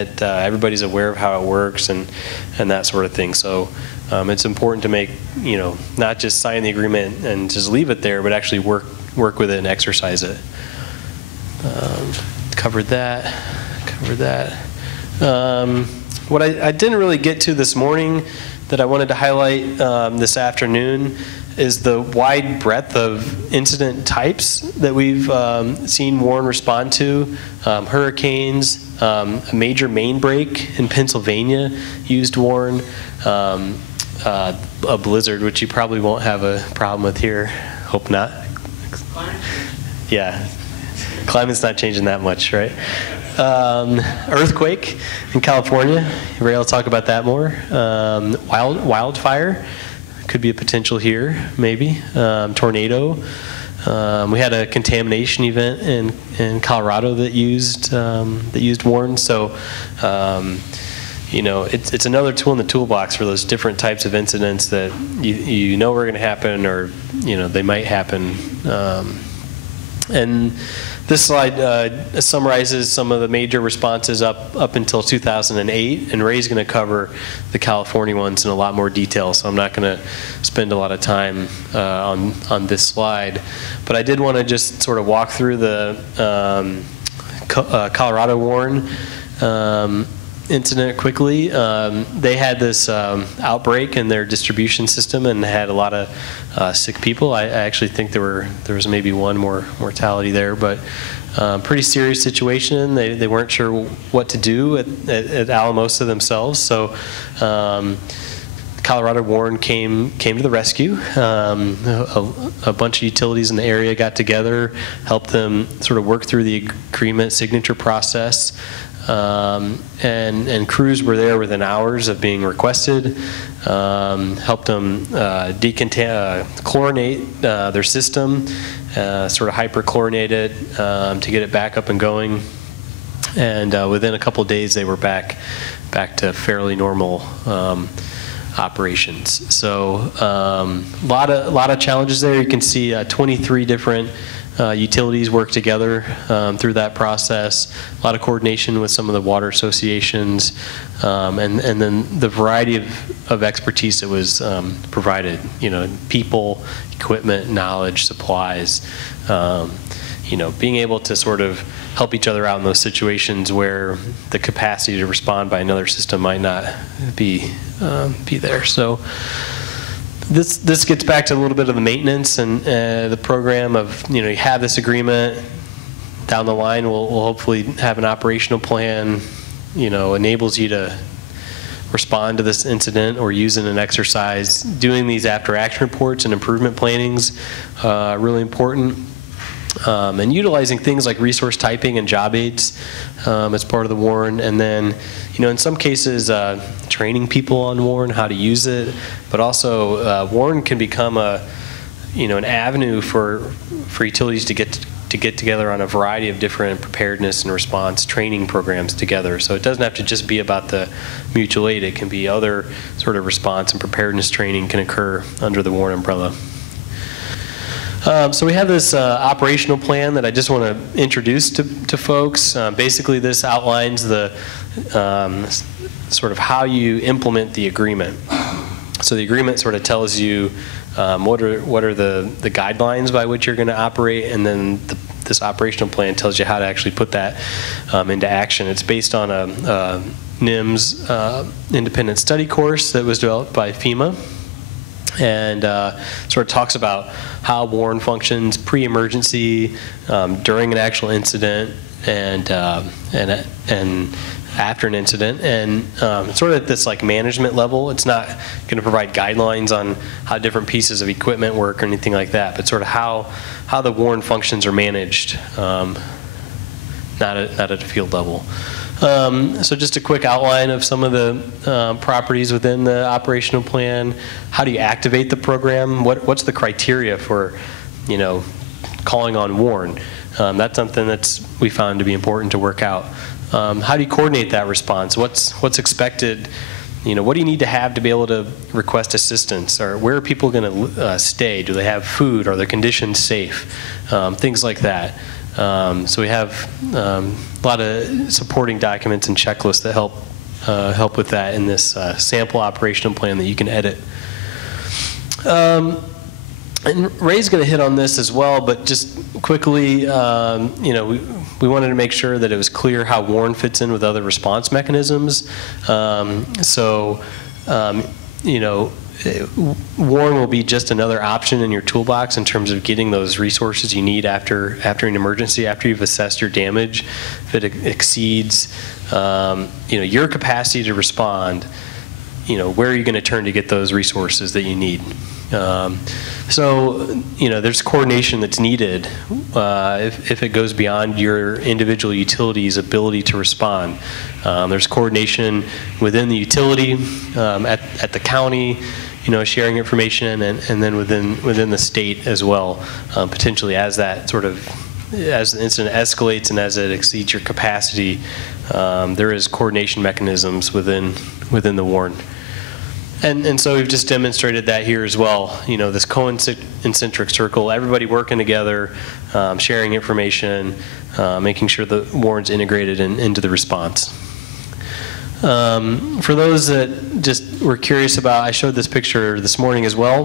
that everybody's aware of how it works and that sort of thing. So it's important to make, not just sign the agreement and just leave it there, but actually work with it and exercise it. Covered that. What I didn't really get to this morning that I wanted to highlight this afternoon is the wide breadth of incident types that we've seen Warren respond to. Hurricanes, a major main break in Pennsylvania used Warren, a blizzard, which you probably won't have a problem with here. Hope not. Yeah, climate's not changing that much, right? Earthquake in California. Ray will talk about that more. Wildfire could be a potential here, maybe. Tornado. We had a contamination event in Colorado that used Warren. So, it's another tool in the toolbox for those different types of incidents that you know are going to happen, or they might happen. And this slide summarizes some of the major responses up until 2008, and Ray's going to cover the California ones in a lot more detail, so I'm not going to spend a lot of time on this slide. But I did want to just sort of walk through the Colorado Warren incident quickly. They had this outbreak in their distribution system and had a lot of sick people. I actually think there was maybe one more mortality there, but pretty serious situation. They weren't sure what to do at Alamosa themselves, so Colorado Warren came to the rescue. A bunch of utilities in the area got together, helped them sort of work through the agreement signature process. And crews were there within hours of being requested, helped them chlorinate their system, sort of hyperchlorinate it to get it back up and going. And within a couple of days, they were back to fairly normal operations. So a lot of challenges there. You can see 23 different utilities work together through that process. A lot of coordination with some of the water associations, and then the variety of expertise that was provided. People, equipment, knowledge, supplies. Being able to sort of help each other out in those situations where the capacity to respond by another system might not be there. So. This gets back to a little bit of the maintenance and the program of, you have this agreement. Down the line, we'll hopefully have an operational plan, enables you to respond to this incident or use it in an exercise. Doing these after action reports and improvement plannings, really important. And utilizing things like resource typing and job aids as part of the Warren. And then, in some cases, training people on Warren, how to use it. But also, Warren can become an avenue for utilities to get together on a variety of different preparedness and response training programs together. So it doesn't have to just be about the mutual aid. It can be other sort of response and preparedness training can occur under the Warren umbrella. So we have this operational plan that I just want to introduce to folks. Basically, this outlines the sort of how you implement the agreement. So the agreement sort of tells you what are the guidelines by which you're going to operate, and then this operational plan tells you how to actually put that into action. It's based on a NIMS independent study course that was developed by FEMA. And sort of talks about how Warren functions pre-emergency, during an actual incident, and after an incident, and sort of at this like management level. It's not going to provide guidelines on how different pieces of equipment work or anything like that, but sort of how the Warren functions are managed, not at a field level. So just a quick outline of some of the properties within the operational plan. How do you activate the program? What's the criteria for, calling on Warren? That's something we found to be important to work out. How do you coordinate that response? What's expected? What do you need to have to be able to request assistance? Or where are people going to stay? Do they have food? Are their conditions safe? Things like that. So we have a lot of supporting documents and checklists that help with that in this sample operational plan that you can edit. And Ray's going to hit on this as well, but just quickly, you know, we wanted to make sure that it was clear how WARN fits in with other response mechanisms. You know, WARN will be just another option in your toolbox in terms of getting those resources you need after an emergency, after you've assessed your damage. If it exceeds, you know, your capacity to respond, you know, where are you going to turn to get those resources that you need? So, you know, there's coordination that's needed if it goes beyond your individual utility's ability to respond. There's coordination within the utility, at the county, you know, sharing information, and then within the state as well, potentially as that sort of, as the incident escalates and as it exceeds your capacity, there is coordination mechanisms within the WARN. And so we've just demonstrated that here as well. You know, this concentric circle, everybody working together, sharing information, making sure the WARN's integrated into the response. For those that just were curious about, I showed this picture this morning as well,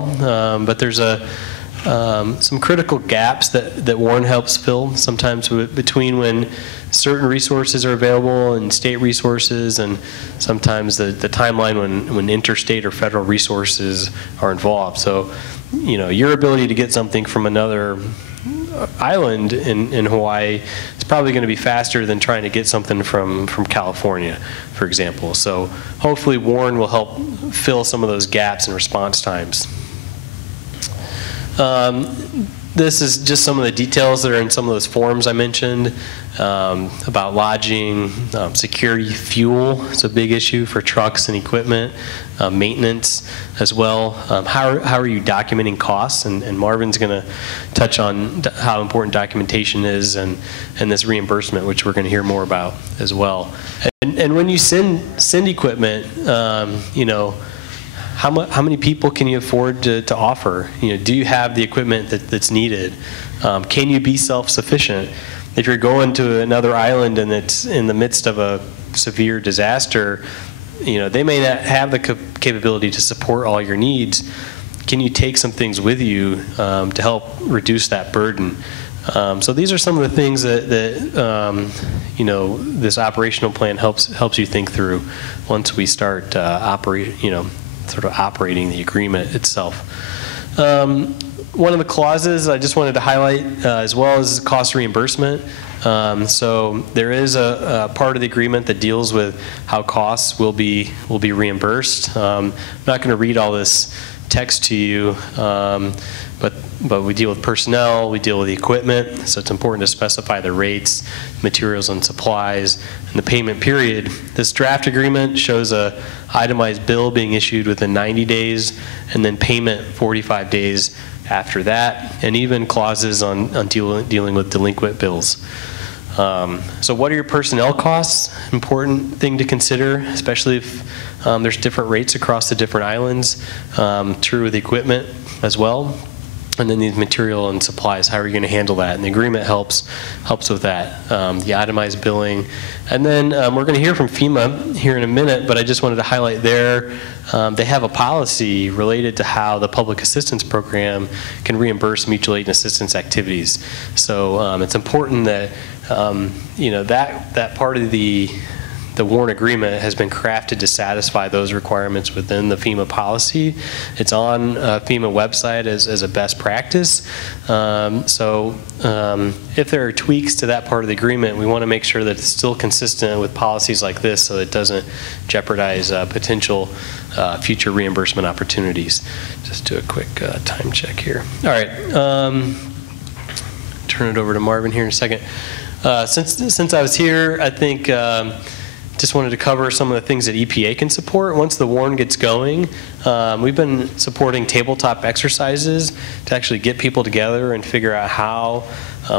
but there's some critical gaps that WARN helps fill sometimes between when certain resources are available and state resources, and sometimes the timeline when interstate or federal resources are involved. So, you know, your ability to get something from another island in Hawaii is probably going to be faster than trying to get something from California, for example. So hopefully WARN will help fill some of those gaps in response times. This is just some of the details that are in some of those forms I mentioned about lodging, security, fuel. It's a big issue for trucks and equipment, maintenance as well. How are you documenting costs? And Marvin's going to touch on how important documentation is and this reimbursement, which we're going to hear more about as well. And when you send equipment, you know, how many people can you afford to offer? You know, do you have the equipment that's needed? Can you be self-sufficient? If you're going to another island and it's in the midst of a severe disaster, you know, they may not have the capability to support all your needs. Can you take some things with you to help reduce that burden? So these are some of the things that you know, this operational plan helps you think through once we start sort of operating the agreement itself. One of the clauses I just wanted to highlight as well is cost reimbursement. So there is a part of the agreement that deals with how costs will be reimbursed. I'm not going to read all this text to you, but we deal with personnel, we deal with the equipment, so it's important to specify the rates, materials and supplies, and the payment period. This draft agreement shows a itemized bill being issued within 90 days, and then payment 45 days after that, and even clauses on dealing with delinquent bills. So what are your personnel costs? Important thing to consider, especially if there's different rates across the different islands. True with equipment as well. And then these material and supplies, how are you going to handle that? And the agreement helps with that, the itemized billing. And then we're going to hear from FEMA here in a minute, but I just wanted to highlight there, they have a policy related to how the public assistance program can reimburse mutual aid and assistance activities. So it's important that you know, that part of the WARN agreement has been crafted to satisfy those requirements within the FEMA policy. It's on FEMA website as a best practice. If there are tweaks to that part of the agreement, we want to make sure that it's still consistent with policies like this so it doesn't jeopardize potential future reimbursement opportunities. Just do a quick time check here. All right, turn it over to Marvin here in a second. Since I was here, I think just wanted to cover some of the things that EPA can support. Once the WARN gets going, we've been supporting tabletop exercises to actually get people together and figure out how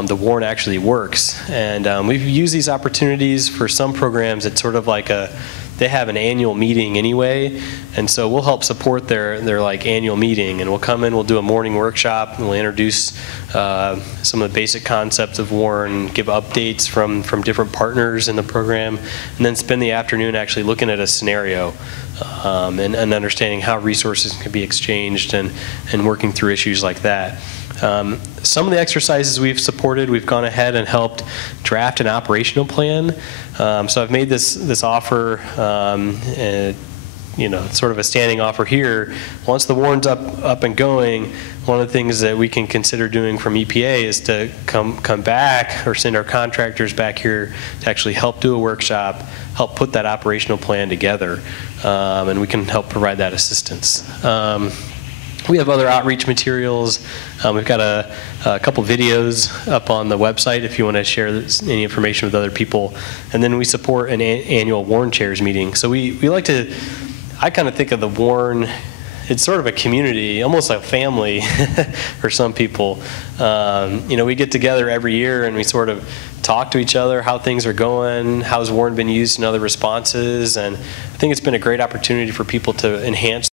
the WARN actually works. And we've used these opportunities for some programs. It's sort of like a they have an annual meeting anyway, and so we'll help support their like annual meeting, and we'll come in, we'll do a morning workshop, and we'll introduce some of the basic concepts of WARN, give updates from different partners in the program, and then spend the afternoon actually looking at a scenario and understanding how resources can be exchanged and working through issues like that. Some of the exercises we've supported, we've gone ahead and helped draft an operational plan. So I've made this offer, sort of a standing offer here. Once the WARN's up and going, one of the things that we can consider doing from EPA is to come back or send our contractors back here to actually help do a workshop, help put that operational plan together, and we can help provide that assistance. We have other outreach materials. We've got a couple videos up on the website if you want to share any information with other people. And then we support an annual WARN chairs meeting. So we like to, I kind of think of the WARN, it's sort of a community, almost like a family for some people. We get together every year and we sort of talk to each other, how things are going, how's WARN been used in other responses, and I think it's been a great opportunity for people to enhance